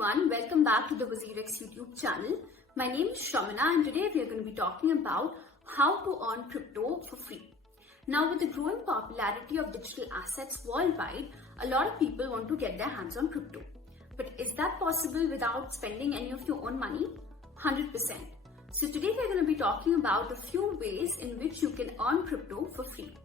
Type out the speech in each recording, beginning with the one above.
everyone, welcome back to the WazirX YouTube channel. My name is Shramana and today we are going to be talking about how to earn crypto for free. Now with the growing popularity of digital assets worldwide, a lot of people want to get their hands on crypto. But is that possible without spending any of your own money? 100%. So today we are going to be talking about a few ways in which you can earn crypto for free.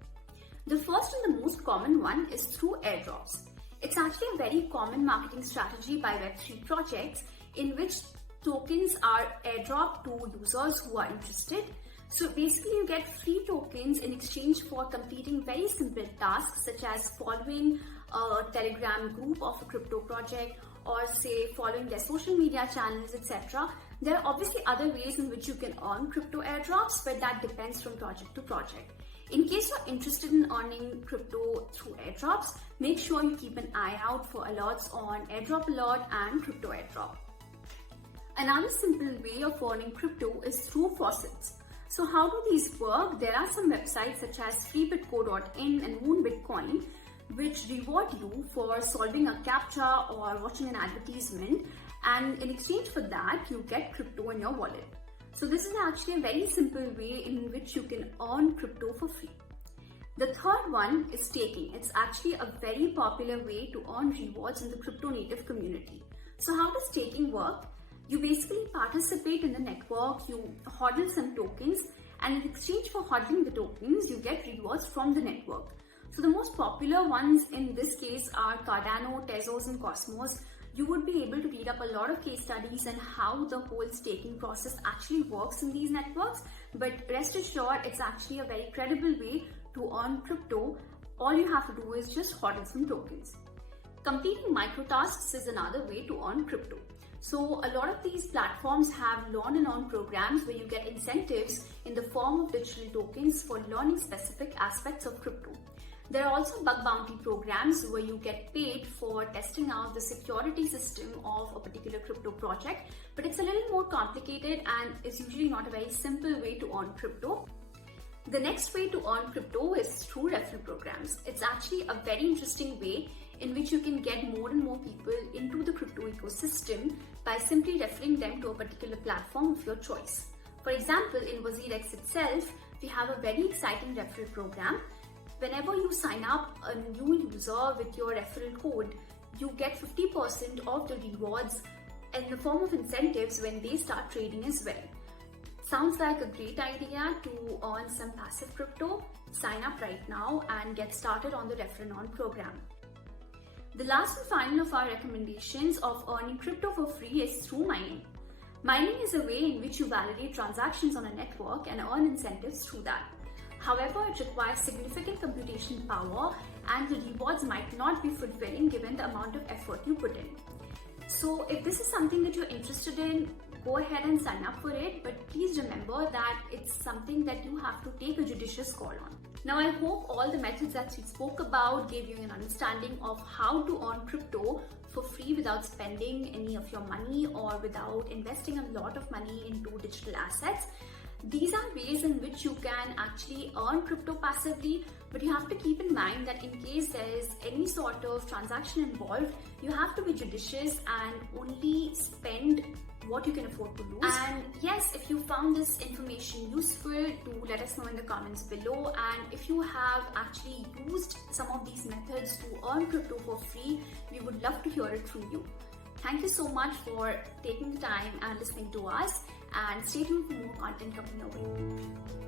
The first and the most common one is through airdrops. It's actually a very common marketing strategy by Web3 projects in which tokens are airdropped to users who are interested. So basically you get free tokens in exchange for completing very simple tasks such as following a Telegram group of a crypto project or say following their social media channels, etc. There are obviously other ways in which you can earn crypto airdrops, but that depends from project to project. In case you're interested in earning crypto through airdrops, make sure you keep an eye out for alerts on Airdrop Alert and Crypto Airdrop. Another simple way of earning crypto is through faucets. So how do these work? There are some websites such as freebitco.in and moonbitcoin which reward you for solving a CAPTCHA or watching an advertisement, and in exchange for that you get crypto in your wallet. So this is actually a very simple way in which you can earn crypto for free. The third one is staking. It's actually a very popular way to earn rewards in the crypto native community. So how does staking work? You basically participate in the network, you hodl some tokens, and in exchange for hodling the tokens, you get rewards from the network. So the most popular ones in this case are Cardano, Tezos, and Cosmos. You would be able to read up a lot of case studies and how the whole staking process actually works in these networks. But rest assured, it's actually a very credible way to earn crypto. All you have to do is just hodl some tokens. Completing microtasks is another way to earn crypto. So a lot of these platforms have learn and earn programs where you get incentives in the form of digital tokens for learning specific aspects of crypto. There are also bug bounty programs where you get paid for testing out the security system of a particular crypto project, but it's a little more complicated and is usually not a very simple way to earn crypto. The next way to earn crypto is through referral programs. It's actually a very interesting way in which you can get more and more people into the crypto ecosystem by simply referring them to a particular platform of your choice. For example, in WazirX itself, we have a very exciting referral program. Whenever you sign up a new user with your referral code, you get 50% of the rewards in the form of incentives when they start trading as well. Sounds like a great idea to earn some passive crypto? Sign up right now and get started on the Referral On program. The last and final of our recommendations of earning crypto for free is through mining. Mining is a way in which you validate transactions on a network and earn incentives through that. However, it requires significant computation power and the rewards might not be fulfilling given the amount of effort you put in. So if this is something that you're interested in, go ahead and sign up for it, but please remember that it's something that you have to take a judicious call on. Now I hope all the methods that we spoke about gave you an understanding of how to earn crypto for free without spending any of your money or without investing a lot of money into digital assets. These are ways in which you can actually earn crypto passively, but you have to keep in mind that in case there is any sort of transaction involved, you have to be judicious and only spend what you can afford to lose. And yes, if you found this information useful, do let us know in the comments below. And if you have actually used some of these methods to earn crypto for free, we would love to hear it from you. Thank you so much for taking the time and listening to us, and stay tuned for more content coming your way.